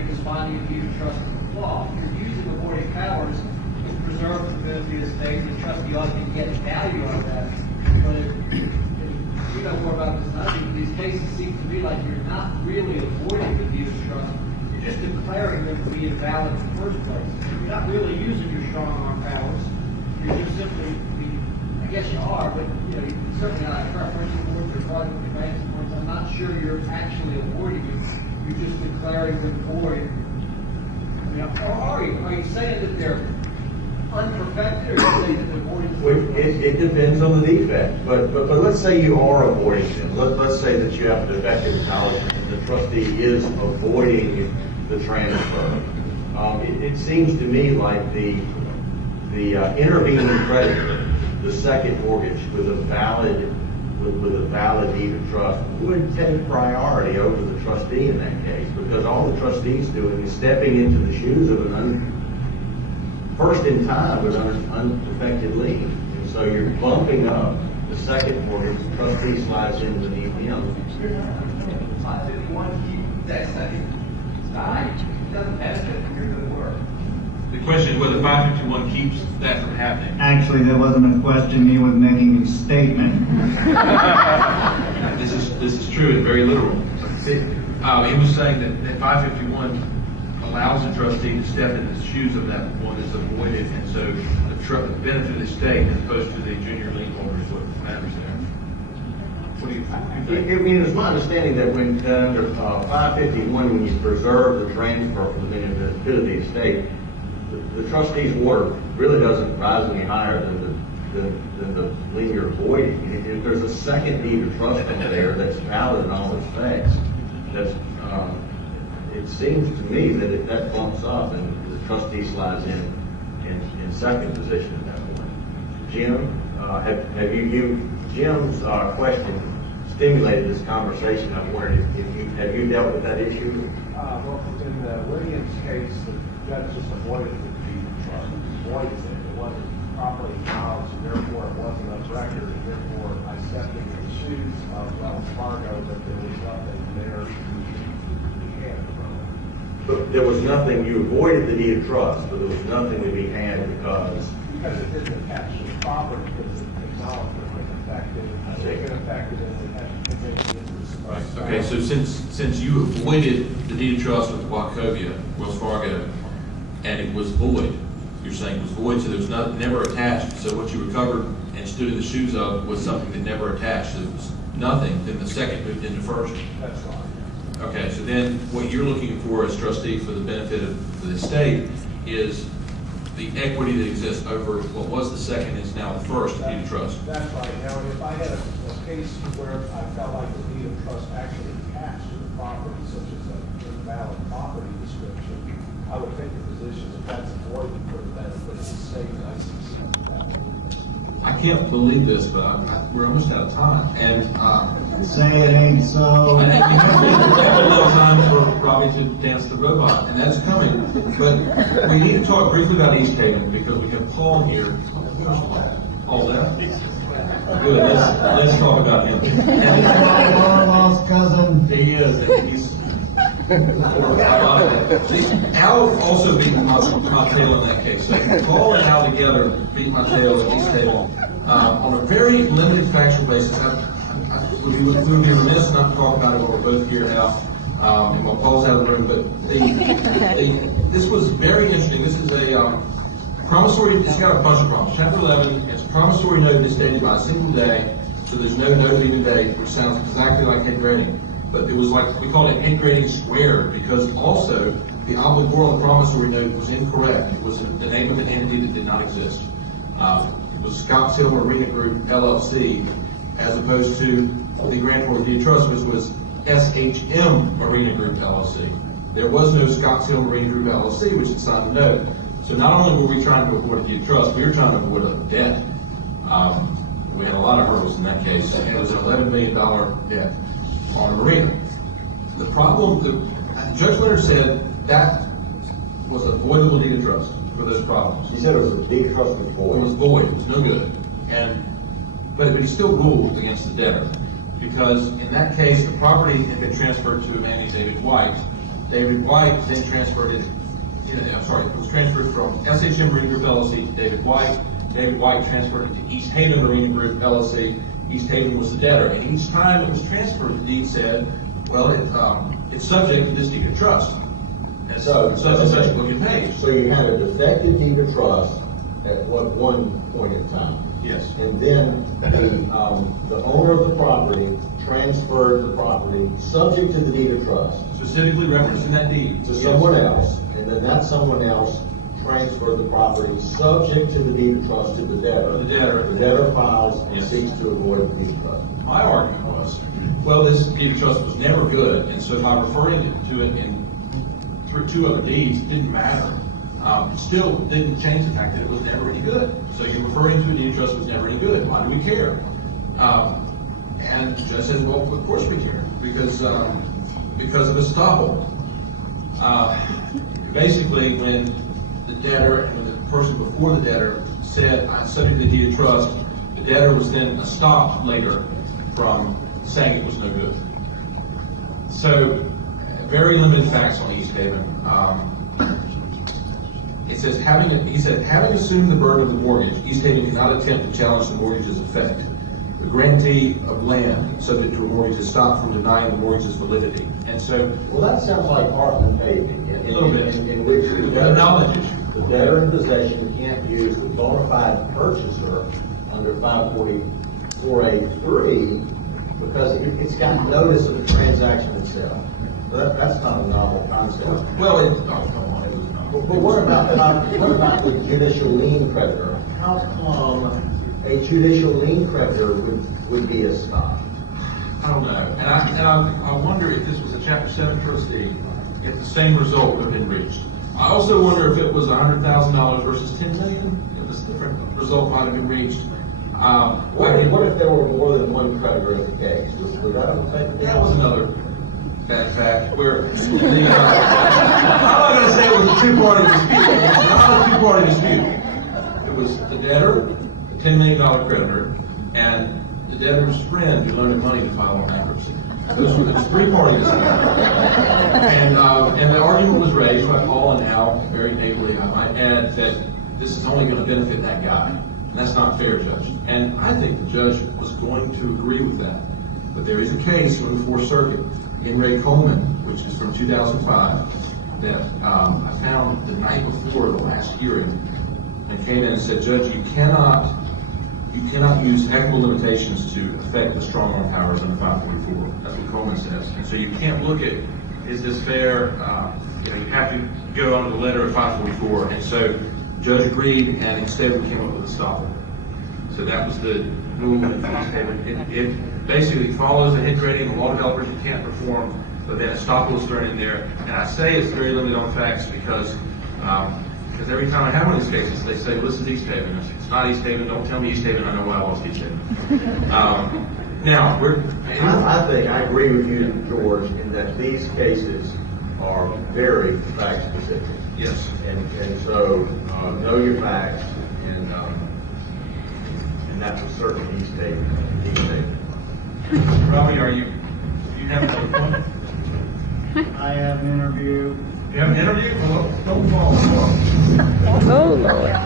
you're just finding a deed of trust in the law. If you're using the voiding powers to preserve the benefit of the estate, the trustee ought to get value out of that. But if you know more about this than I do, but these cases seem to me like you're not really avoiding the deed of trust. You're just declaring them to be invalid in the first place. You're not really using your strong arm powers. You're just simply, I guess you are, but you know, you're certainly not a preferential board or private advance boards. I'm not sure you're actually avoiding it. You're just declaring them void. I mean, are you saying that they're unperfected, or are you saying that they're void? It depends on the defect, but let's say you are avoiding them. Let's say that you have a defective acknowledgement and the trustee is avoiding the transfer. It seems to me like the intervening creditor, the second mortgage with a valid deed of trust, would take priority over the trustee in that case, because all the trustee's doing is stepping into the shoes of first in time with an undefected lien. And so you're bumping up the second mortgage, the trustee slides in beneath him. 551 keep that second. It doesn't benefit from your good work. The question is whether 551 keeps that from happening. Actually, there wasn't a question. He was making a statement. This is true and very literal. He was saying that 551 allows the trustee to step in the shoes of that one that's avoided, and so the benefit of the estate as opposed to the junior lien holder is what matters there. What do you think? I mean, it's my understanding that when under 551, when you preserve the transfer for the benefit of the estate, the trustee's water really doesn't rise any higher than the lien you're avoiding. And if there's a second deed of trust in there that's valid in all respects, that's it seems to me that if that bumps up and the trustee slides in second position at that point. Jim, have you Jim's question stimulated this conversation. I'm wondering if have you dealt with that issue? Well, in the Williams case, the judge just avoided the deed of trust. Avoided it. It wasn't properly acknowledged, and therefore it wasn't on record, and therefore I stepped into the shoes of Wells Fargo that there was nothing there to be had from it. But there was nothing, you avoided the deed of trust, but there was nothing to be had because it didn't attach to the property, because it acknowledged it was affected. I think it affected it, and it had to continue into the Right. Okay, so since you avoided the deed of trust with Wachovia, Wells Fargo, and it was void, you're saying it was void, so there was never attached. So what you recovered and stood in the shoes of was something that never attached. So it was nothing. Then the second moved into first. That's fine. Okay, so then what you're looking for as trustee for the benefit of the estate is the equity that exists over what was the second is now the first deed of trust. That's right. Now, if I had a case where I felt like the deed of trust actually attached to the property, such as an invalid property description, I would take the position that that's avoided for the benefit of the estate, and I succeed with that. I can't believe this, but we're almost out of time. And Say it ain't so. I think we have a little time for Robbie to dance the robot, and that's coming. But we need to talk briefly about East Haven because we have Paul here. Paul left. Good. Let's talk about him. My long-lost cousin. He is. And he's. Al also beat my tail in that case. So Paul and Al together beat my tail at East Haven on a very limited factual basis. We would be remiss not to talk about it when we're both here now, and while Paul's out of the room. But this was very interesting. This is a promissory. It's got a bunch of promises. Chapter 11. It's a promissory note that's dated by a single day, so there's no note of even date, which sounds exactly like head grading. But it was like, we called it head grading squared, because also the obligor of the promissory note was incorrect. It was the name of an entity that did not exist. It was Scotts Hill Marina Group LLC, as opposed to the grantor of the deed of trust, which was SHM Marina Group LLC. There was no Scotts Hill Marina Group LLC, which had signed the note. So not only were we trying to avoid a deed of trust, we were trying to avoid a debt. We had a lot of hurdles in that case. It was an $11 million debt on a marina. The problem, Judge Winter said that was a voidable deed of trust for those problems. he said it was a deed of trust was It void. was void, it was no good. But he still ruled against the debtor, because in that case, the property had been transferred to a man named David White, David White then transferred it, it was transferred from SHM Marine Group LLC to David White. David White transferred it to East Haven Marine Group LLC. East Haven was the debtor, and each time it was transferred, the deed said, well, it's subject to this deed of trust. And so such and such will get paid. So you had a defective deed of trust at one point in time. Yes. And then the owner of the property transferred the property subject to the deed of trust Specifically referenced in that deed. to someone else, and then that someone else transferred the property subject to the deed of trust to the debtor. The debtor. The debtor files and Yes. seeks to avoid the deed of trust. My argument was, well, this deed of trust was never good, and so by referring to it through two other deeds, it didn't matter. It still didn't change the fact that it was never any good. So you're referring to a deed of trust was never any good. Why do we care? And the judge says, well, of course we care, because of estoppel. Basically, when the debtor and the person before the debtor said, I'm subject to the deed of trust, the debtor was then stopped later from saying it was no good. So, very limited facts on East Haven. It says, having assumed the burden of the mortgage, East Haven cannot attempt to challenge the mortgage's effect. The grantee of land subject to a mortgage is stopped from denying the mortgage's validity. And so, Well, that sounds like Hartman paving, A little bit. in which the knowledge issue. the debtor in possession can't use the bona fide purchaser under 544A3 because it's got notice of the transaction itself. That's not a novel concept. Well, come on, it was not. But what about the judicial lien creditor? How come a judicial lien creditor would be a stop? I don't know. And I wonder if this was a Chapter 7 trustee, if the same result would have been reached. I also wonder if it was $100,000 versus $10 million, if this different result might have been reached. What if there were more than one creditor in the case? Would that affect the That was another bad fact where I'm not going to say it was a two-party dispute. It was not a two-party dispute. It was the debtor, a $10 million creditor, and the debtor's friend who loaned him money to file on bankruptcy. Those were the three parties. And the argument was raised by Paul and Al, very neighborly, I might add, that this is only going to benefit that guy. And that's not fair, Judge. And I think the judge was going to agree with that. But there is a case from the Fourth Circuit in Ray Coleman, which is from 2005, that I found the night before the last hearing, and came in and said, Judge, you cannot use equitable limitations to affect the strong arm powers under 544. That's what Coleman says. And so you can't look at, is this fair? You have to go under the letter of 544. And so the judge agreed, and instead we came up with a stopper. So that was the movement. It basically follows the hit rating. The law developers you can't perform, but then a stopper was thrown in there. And I say it's very limited on facts because every time I have one of these cases, they say, well, this is East Haven. It's not East Haven. Don't tell me East Haven. I know why I lost East Haven. Now, I think I agree with you, George, in that these cases are very fact specific. yes. And so know your facts, and that was certainly East Haven. Robbie, you have another point? I have an interview. You have an interview? Well, don't fall. Oh, Lord.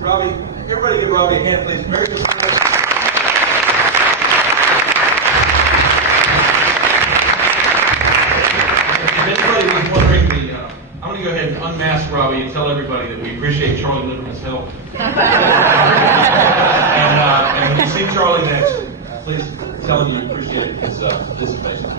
Robbie, everybody give Robbie a hand, please. Very good. If anybody was wondering, I'm going to go ahead and unmask Robbie and tell everybody that we appreciate Charlie Liberman's help. And when you see Charlie next, please tell him you appreciate his participation.